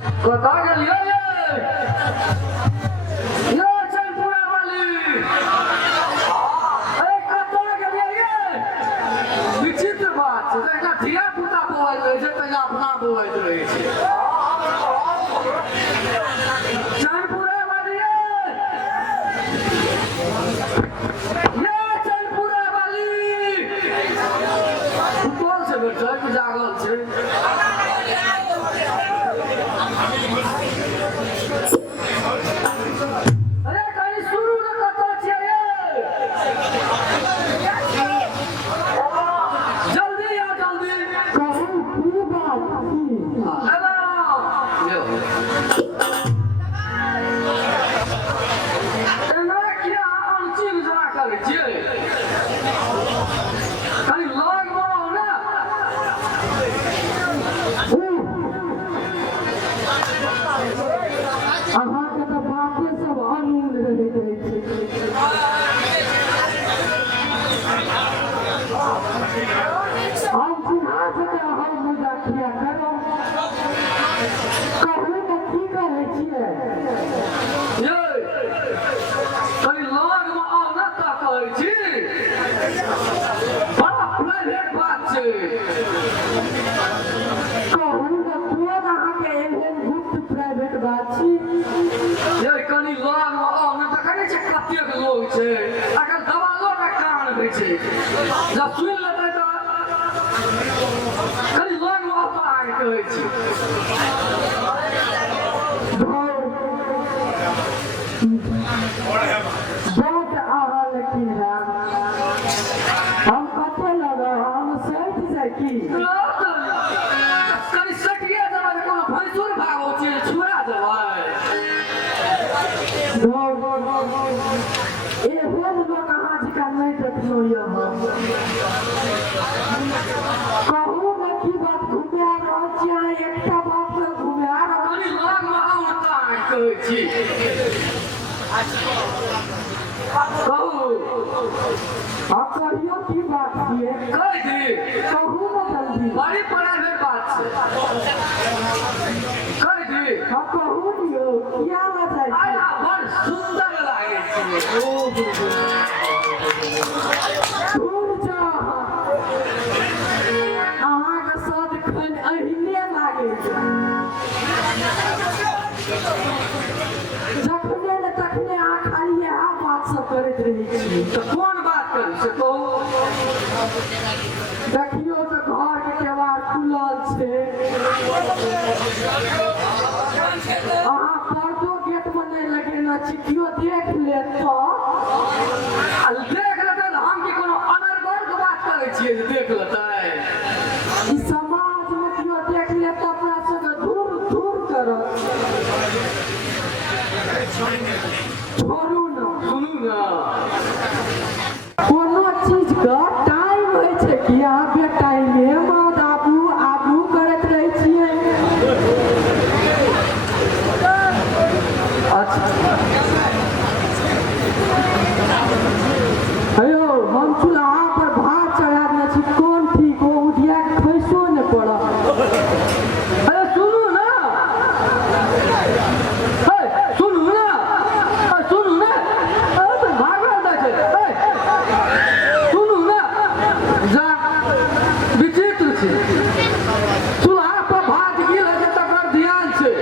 कता गेलियै यो चनपुरा वाली अरे कता गेलियै ये विचित्र बात छै एकटा धिया पुता बोलैत रहै छै तहिया अपना बोलैत रहै छै चनपुरा वाली ये चनपुरा वाली सुतल छै बेटा कि जागल छै जब सुन लेते तो कहीं लोग वहाँ पर आगे कहै छी बहुत आहा लेकिन हम कते लगा हम सट सकी कहीं सटिए जब कोनो भैंसुर भागो छी छुरा देबै एहन लोग अहाँ जिका नहीं देखलो ये कहू ने की बात घुमा रहल छियै एकटा बात पे घुमा रहल छी लोग महान तान कहै छी कहू आप कहियो की बात छियै कह दी कहू ने जल्दी बड़ी प्राइवेट बात छै कह दी हम कहू दियो किया बात है आया बड़ सुंदर लागे छै ओ भूल जा अहाँके साथ खन अहिने लागे छै जखने ने तखने अहाँ खाली इएह बात सब करैत रहै छी तऽ कोन बात करी से कहू देखियो तऽ घर के केवाड़ खुलल छै अहाँ पर्दो गेट में नहीं लगेने छी कियो देख ले तो देख लेतै हम की कोनो अनर्गल के बात करै छियै जे देख लेतै ई समाज में कियो देख ले तो अपना सबके दूर दूर करत छोड़ू ना सुनू ना कोनो चीज का टाइम होइ छै कि अहाँ बेटाइमे माँ बाबू आबू करैत रहै छियै हेलो हम चूल्हा पर भात चढ़ा देने छी कोन ठीक हो उधिया खैसो ने पड़त अरे सुनू ना सुनू ना सुनू ना तो भागल दै छै सुनू ना जा विचित्र छै चूल्हा पर भात गिर है तकर ध्यान छै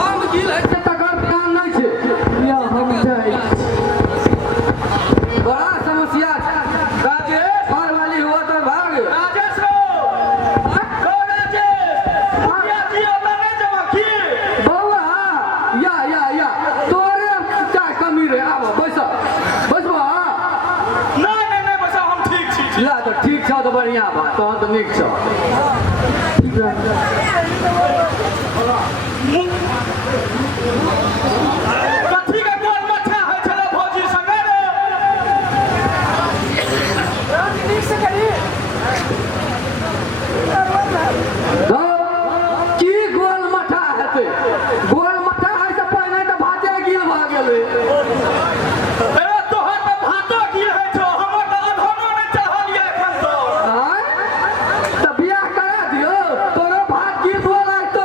हम गिर है तकर ध्यान नहीं छै या हम जाइ बड़ा समस्या छै राजेश घर वाली हुआ तो भाग राजेश हो राजेश क्या की होता नहीं जमा की बउआ या तोरे क्या कमी रे आबो बैसो बैसबो नहीं बैसो हम ठीक छी ला तो ठीक छ तो बढ़िया बात तहन तो नीक छ ठीक है कथी के कोन मथा होइ छले भौजी संगे रे नीक से करी की गोल मथा हेतै गोल मथा है से पहिने तऽ भाते गिल भ गेलै अरे तोहर तऽ भातो गिल है छौ हमर तऽ अधनो नहि चढ़लियै एखन तऽ बियाह करा दियौ तोरो भात गिल हुआ लागतो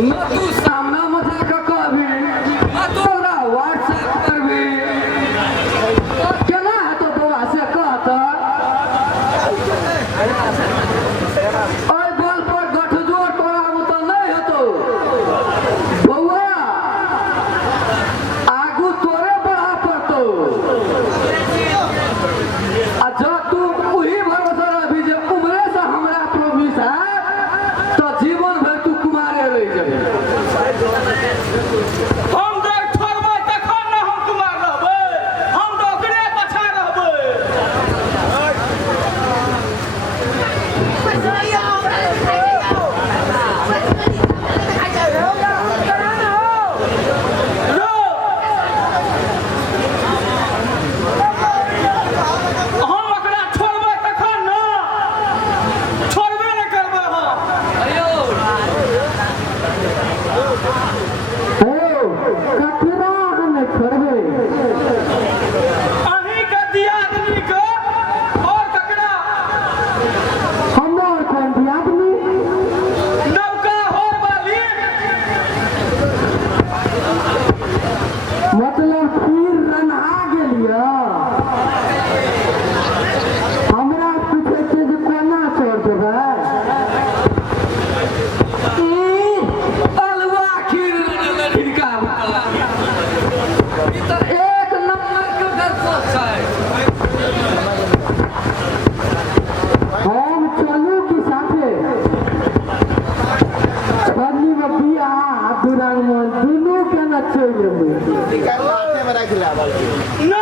न तू सामना मजा का कहबी आ तोरा व्हाट्सएप करबी केना हेतौ बौआ से कहत ओइ बल पर गठजोड़ तोरा तो नहीं हेतौ बौआ आगू तोरे बढ़ा पड़तौ आ जब तू वही भरोसा रही जे उम्रे से हमरा प्रोमिस है तो जीवन भर तू कुमारे रह जेबे हम देख छोड़बै तखन न हम कुमार रहबै हम तो ओकरे पाछा रहबै हम ओकरा छोड़बै तखन न छोड़बे नहि करबै हम ककरा हम छोड़बै अहींके दियादनीके और ककरा हमर कोन दियादनी नौका होर वाली मतलब फिर रन्हा गेलियै हमरा पूछै छै जे कोना छोड़ देबै अलवा खीर लड़का ई तऽ एक नंबर के गलत छै हम चलू की साथे बदली में बियाह दुरागमन दुनू के न चलि जेबै न